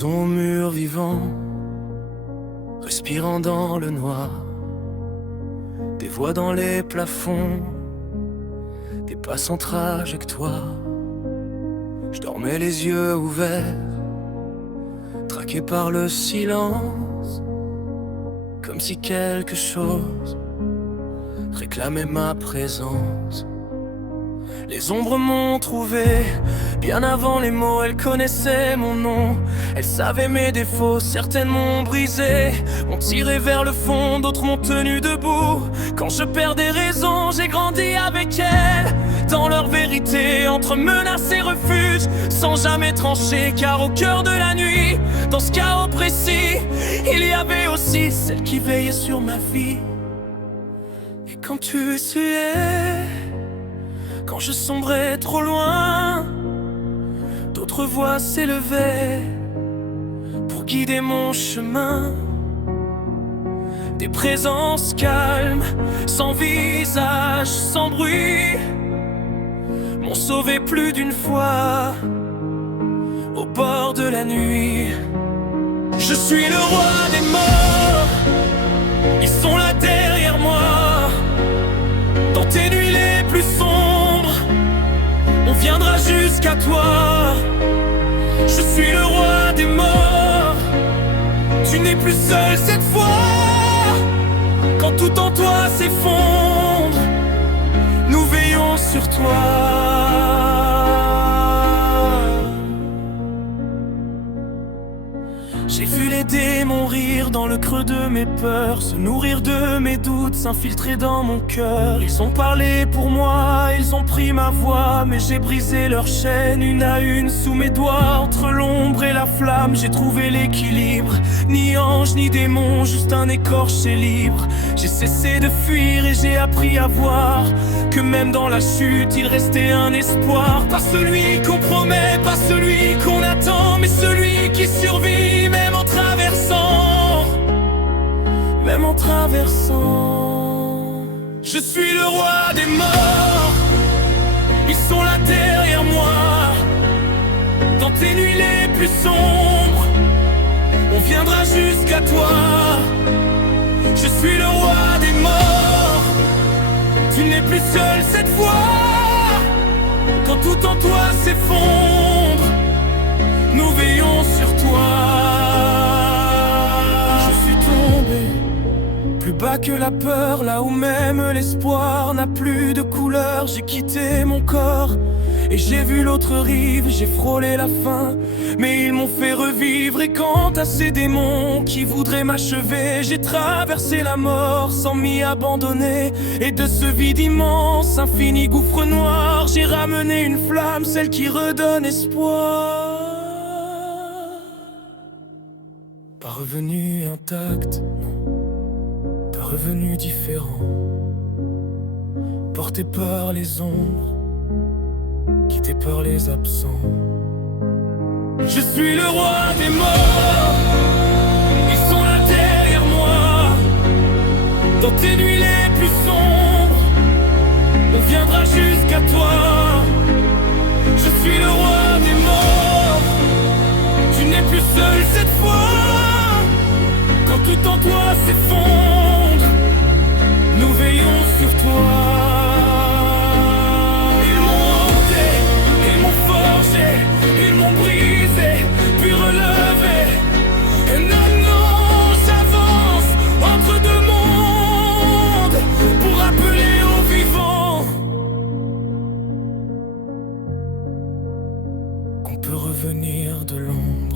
maison au mur vivant, respirant dans le noir. Des voix dans les plafonds, des pas sans trajectoire. Je dormais les yeux ouverts, traqué par le silence, comme si quelque chose réclamait ma présence. Les ombres m'ont trouvé, bien avant les mots, elles connaissaient mon nom. Elles savaient mes défauts, certaines m'ont brisé, m'ont tiré vers le fond, d'autres m'ont tenu debout. Quand je perdais raison, j'ai grandi avec elles, dans leur vérité, entre menaces et refuge, sans jamais trancher, car au cœur de la nuit, dans ce chaos précis, il y avait aussi celle qui veillait sur ma vie. Et quand tu suais, quand je sombrais trop loin, d'autres voix s'élevaient pour guider mon chemin. Des présences calmes, sans visage, sans bruit, m'ont sauvé plus d'une fois au bord de la nuit. Je suis le roi des morts, ils sont là derrière moi. Dans tes nuits les plus sombres, on viendra jusqu'à toi. Je suis le roi des morts, tu n'es plus seul cette fois. Quand tout en toi s'effondre, nous veillons sur toi. J'ai vu les démons rire dans le creux de mes peurs, se nourrir de mes doutes, s'infiltrer dans mon cœur. Ils ont parlé pour moi, ils ont pris ma voix, mais j'ai brisé leurs chaînes une à une sous mes doigts. Entre l'ombre et la flamme, j'ai trouvé l'équilibre. Ni ange ni démon, juste un écorché libre. J'ai cessé de fuir et j'ai appris à voir que même dans la chute, il restait un espoir. Pas celui qu'on promet, pas celui qu'on attend, mais celui qui survit même en traversant, même en traversant. Je suis le roi des morts, ils sont là derrière moi. Dans tes nuits les plus sombres, on viendra jusqu'à toi. Je suis le roi des morts, tu n'es plus seul cette fois. Quand tout en toi s'effondre, nous veillons sur toi. Je suis tombé plus bas que la peur, là où même l'espoir n'a plus de couleur. J'ai quitté mon corps et j'ai vu l'autre rive, j'ai frôlé la fin, mais ils m'ont fait revivre. Et quant à ces démons qui voudraient m'achever, j'ai traversé la mort sans m'y abandonner. Et de ce vide immense, infini gouffre noir, j'ai ramené une flamme, celle qui redonne espoir. Pas revenu intact, non, pas revenu différent, porté par les ombres, quitté par les absents. Je suis le roi des morts, ils sont là derrière moi. Dans tes nuits les plus sombres, on viendra jusqu'à toi. Je suis le roi des morts, tu n'es plus seul cette fois. Quand tout en toi s'effondre, nous veillons sur toi. Ils m'ont brisé, puis relevé. Et maintenant j'avance entre deux mondes pour appeler aux vivants qu'on peut revenir de l'ombre.